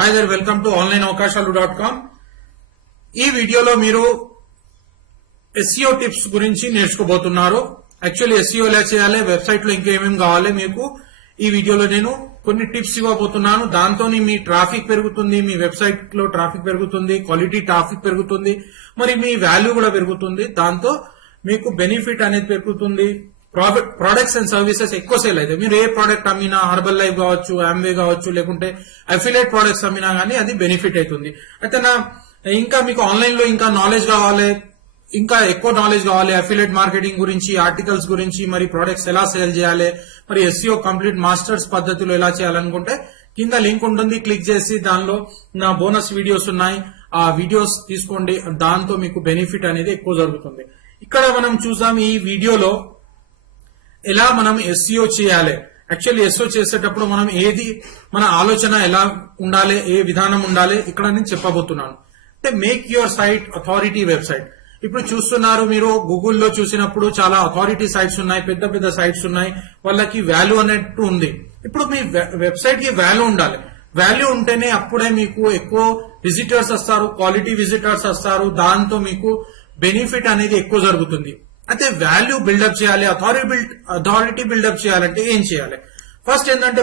Hi there, welcome to onlineavakashalu.com. ఈ వీడియోలో మీరు SEO టిప్స్ గురించి నేర్చుకోబోతున్నారు. యాక్చువల్లీ SEO ఎలా చేయాలి, వెబ్సైట్ లో ఇంకా ఏమేమి కావాలి, మీకు ఈ వీడియోలో నేను కొన్ని టిప్స్ ఇవ్వబోతున్నాను. దాంతో మీ ట్రాఫిక్ పెరుగుతుంది, మీ వెబ్సైట్ లో ట్రాఫిక్ పెరుగుతుంది, క్వాలిటీ ట్రాఫిక్ పెరుగుతుంది, మరి మీ వాల్యూ కూడా పెరుగుతుంది. దాంతో మీకు బెనిఫిట్ అనేది పెరుగుతుంది. ప్రొడక్ట్స్ అండ్ సర్వీసెస్ ఎక్కువ సేల్ అయితే మీరు ఏ ప్రోడక్ట్ అమ్మినా, హర్బల్ లైఫ్ కావచ్చు, ఆమ్వే కావచ్చు, లేకుంటే అఫిలియేట్ ప్రొడక్ట్స్ అమ్మినా గానీ అది బెనిఫిట్ అవుతుంది. అయితే ఇంకా మీకు ఆన్లైన్ లో ఇంకా నాలెడ్జ్ కావాలి, ఇంకా ఎక్కువ నాలెడ్జ్ కావాలి అఫిలియేట్ మార్కెటింగ్ గురించి, ఆర్టికల్స్ గురించి, మరి ప్రొడక్ట్స్ ఎలా సేల్ చేయాలి, మరి SEO కంప్లీట్ మాస్టర్స్ పద్ధతిలో ఎలా చేయాలనుకుంటే కింద లింక్ ఉంటుంది, క్లిక్ చేసి దానిలో నా బోనస్ వీడియోస్ ఉన్నాయి, ఆ వీడియోస్ తీసుకోండి. దాంతో మీకు బెనిఫిట్ అనేది ఎక్కువ జరుగుతుంది. ఇక్కడ మనం చూసాం ఈ వీడియోలో ఎలా మనం SEO చేయాలి. యాక్చువల్లీ SEO చేసేటప్పుడు మనం మన ఆలోచన ఎలా ఉండాలి, ఏ విధానం ఉండాలి, ఇక్కడ నేను చెప్పబోతున్నాను. అంటే make your site authority website. ఇప్పుడు చూస్తున్నారు మీరు గూగుల్లో చూసినప్పుడు చాలా అథారిటీ సైట్స్ ఉన్నాయి, పెద్ద పెద్ద సైట్స్ ఉన్నాయి, వాళ్ళకి వాల్యూ అన్నట్టు ఉంది. ఇప్పుడు మీ వెబ్సైట్ కి వాల్యూ ఉండాలి. వాల్యూ ఉంటేనే అప్పుడే మీకు ఎక్కువ విజిటర్స్ వస్తారు, క్వాలిటీ విజిటర్స్ వస్తారు. దాంతో మీకు బెనిఫిట్ అనేది ఎక్కువ జరుగుతుంది. అయితే వాల్యూ బిల్డప్ చేయాలి, అథారిటీ బిల్డప్ చేయాలంటే ఏం చేయాలి? ఫస్ట్ ఏంటంటే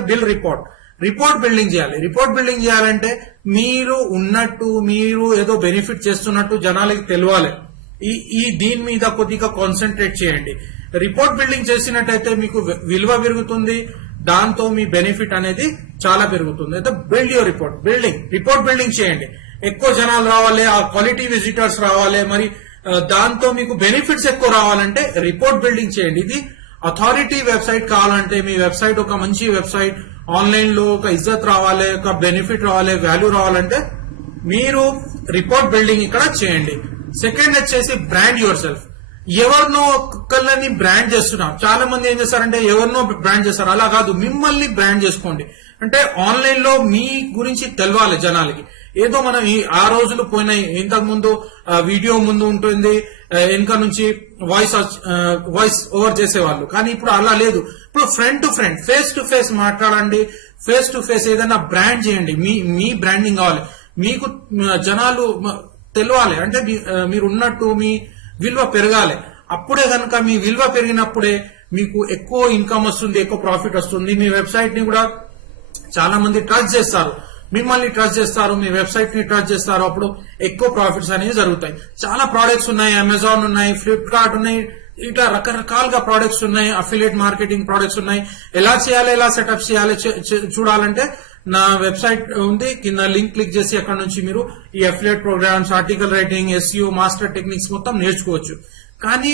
రిపోర్ట్ బిల్డింగ్ చేయాలి. రిపోర్ట్ బిల్డింగ్ చేయాలంటే మీరు ఉన్నట్టు, మీరు ఏదో బెనిఫిట్ చేస్తున్నట్టు జనాలకి తెలియాలి. దీని మీద కొద్దిగా కాన్సన్ట్రేట్ చేయండి. రిపోర్ట్ బిల్డింగ్ చేసినట్టయితే మీకు విలువ పెరుగుతుంది, దాంతో మీ బెనిఫిట్ అనేది చాలా పెరుగుతుంది. అయితే బిల్డ్ యువర్ రిపోర్ట్ బిల్డింగ్ చేయండి. ఎక్కువ జనాలు రావాలి, ఆ క్వాలిటీ విజిటర్స్ రావాలి, మరి దాంతో మీకు బెనిఫిట్స్ ఎక్కువ రావాలంటే రిపోర్ట్ బిల్డింగ్ చేయండి. ఇది అథారిటీ వెబ్సైట్ కావాలంటే, మీ వెబ్సైట్ ఒక మంచి వెబ్సైట్, ఆన్లైన్ లో ఒక ఇజ్జత్ రావాలి, ఒక బెనిఫిట్ రావాలి, వాల్యూ రావాలంటే మీరు రిపోర్ట్ బిల్డింగ్ ఇక్కడ చేయండి. సెకండ్ వచ్చేసి బ్రాండ్ యువర్ సెల్ఫ్. ఎవరినో ఒక్కళ్ళని బ్రాండ్ చేస్తున్నాం. చాలా మంది ఏం చేస్తారంటే ఎవరినో బ్రాండ్ చేస్తారు. అలా కాదు, మిమ్మల్ని బ్రాండ్ చేసుకోండి. అంటే ఆన్లైన్ లో మీ గురించి తెలవాలి జనాలకి. ఏదో మనం ఆ రోజులు పోయినాయి. ఇంతకు ముందు వీడియో ముందు ఉంటుంది, వెనక నుంచి వాయిస్ ఓవర్ చేసేవాళ్ళు. కానీ ఇప్పుడు అలా లేదు. ఇప్పుడు front to front, face to face మాట్లాడండి. ఫేస్ టు ఫేస్ ఏదైనా బ్రాండ్ చేయండి. మీ బ్రాండింగ్ కావాలి, మీకు జనాలు తెలియాలి. అంటే మీరు ఉన్నట్టు మీ విలువ పెరగాలి. అప్పుడే కనుక మీ విలువ పెరిగినప్పుడే మీకు ఎక్కువ ఇన్కమ్ వస్తుంది, ఎక్కువ ప్రాఫిట్ వస్తుంది. మీ వెబ్సైట్ ని కూడా చాలా మంది ట్రస్ట్ చేస్తారు, మిమ్మల్ని ట్రస్ట్ చేస్తారు, మీ వెబ్సైట్ ని ట్రస్ట్ చేస్తారు. అప్పుడు ఎక్కువ ప్రాఫిట్స్ అనేవి జరుగుతాయి. చాలా ప్రోడక్ట్స్ ఉన్నాయి, అమెజాన్ ఉన్నాయి, ఫ్లిప్కార్ట్ ఉన్నాయి, ఇట్లా రకరకాలుగా ప్రోడక్ట్స్ ఉన్నాయి, అఫిలియేట్ మార్కెటింగ్ ప్రోడక్ట్స్ ఉన్నాయి. ఎలా చేయాలి, ఎలా సెటప్ చేయాలి చూడాలంటే నా వెబ్సైట్ ఉంది, కింద లింక్ క్లిక్ చేసి అక్కడ నుంచి మీరు ఈ affiliate programs, article writing, SEO master techniques మొత్తం నేర్చుకోవచ్చు. కానీ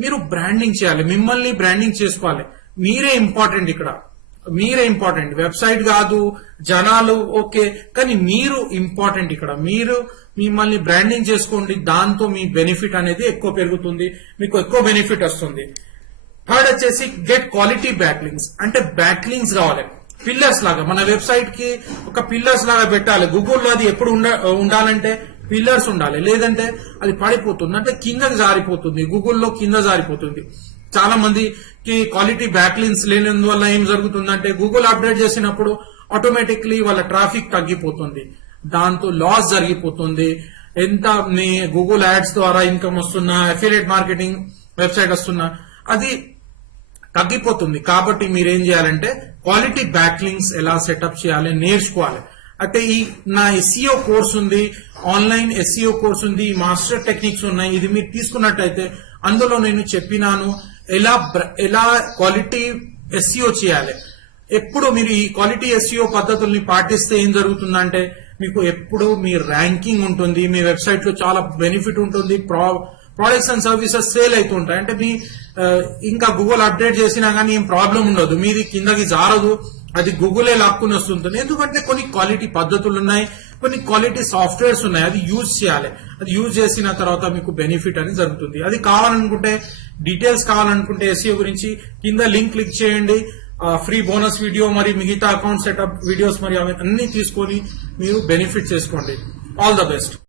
మీరు బ్రాండింగ్ చేయాలి, మిమ్మల్ని బ్రాండింగ్ చేసుకోవాలి. మీరే ఇంపార్టెంట్ ఇక్కడ, మీరే ఇంపార్టెంట్. వెబ్సైట్ కాదు, జనాలు ఓకే, కానీ మీరు ఇంపార్టెంట్ ఇక్కడ. మీరు మిమ్మల్ని బ్రాండింగ్ చేసుకోండి. దాంతో మీ బెనిఫిట్ అనేది ఎక్కువ పెరుగుతుంది, మీకు ఎక్కువ బెనిఫిట్ వస్తుంది. థర్డ్ వచ్చేసి గెట్ క్వాలిటీ బ్యాక్లింగ్స్. అంటే బ్యాక్లింగ్స్ కావాలి, పిల్లర్స్ లాగా. మన వెబ్సైట్ కి ఒక పిల్లర్స్ లాగా పెట్టాలి. గూగుల్లో అది ఎప్పుడు ఉండాలంటే పిల్లర్స్ ఉండాలి, లేదంటే అది పడిపోతుంది, అంటే కిందకి జారిపోతుంది, గూగుల్లో కింద జారిపోతుంది. చాలా మందికి క్వాలిటీ బ్యాక్లింక్స్ లేనందువల్ల ఏం జరుగుతుందంటే గూగుల్ అప్డేట్ చేసినప్పుడు ఆటోమేటిక్లీ వాళ్ళ ట్రాఫిక్ తగ్గిపోతుంది, దాంతో లాస్ జరిగిపోతుంది. ఎంత మీ గూగుల్ యాడ్స్ ద్వారా ఇన్కమ్ వస్తున్నా, అఫిలియేట్ మార్కెటింగ్ వెబ్సైట్ వస్తున్నా, అది తగ్గిపోతుంది. కాబట్టి మీరేం చేయాలంటే క్వాలిటీ బ్యాక్లింక్స్ ఎలా సెటప్ చేయాలి నేర్చుకోవాలి. అయితే నా SEO కోర్స్ ఉంది, ఆన్లైన్ SEO కోర్స్ ఉంది, మాస్టర్ టెక్నిక్స్ ఉన్నాయి. ఇది మీరు తీసుకున్నట్టయితే అందులో నేను చెప్పినాను ఎలా క్వాలిటీ SEO చేయాలి. ఎప్పుడు మీరు ఈ క్వాలిటీ SEO పద్ధతుల్ని పాటిస్తే ఏం జరుగుతుందంటే మీకు ఎప్పుడు మీ ర్యాంకింగ్ ఉంటుంది, మీ వెబ్సైట్ లో చాలా బెనిఫిట్ ఉంటుంది, ప్రొడక్ట్స్ అండ్ సర్వీసెస్ సేల్ అవుతుంటాయి. అంటే మీ ఇంకా గూగుల్ అప్డేట్ చేసినా కానీ ఏం ప్రాబ్లం ఉండదు, మీది కిందకి జారదు, అది గూగులే లాక్కుని వస్తుంటుంది. ఎందుకంటే కొన్ని క్వాలిటీ పద్ధతులు ఉన్నాయి, కొన్ని క్వాలిటీ సాఫ్ట్వేర్స్ ఉన్నాయి, అది యూజ్ చేయాలి. అది యూజ్ చేసిన తర్వాత మీకు బెనిఫిట్ అనేది జరుగుతుంది. అది కావాలనుకుంటే, డీటెయిల్స్ కావాలనుకుంటే SEO గురించి కింద లింక్ క్లిక్ చేయండి. ఫ్రీ బోనస్ వీడియో, మరి మిగతా అకౌంట్ సెటప్ వీడియోస్, మరి అన్ని తీసుకొని మీరు బెనిఫిట్ చేసుకోండి. All the best.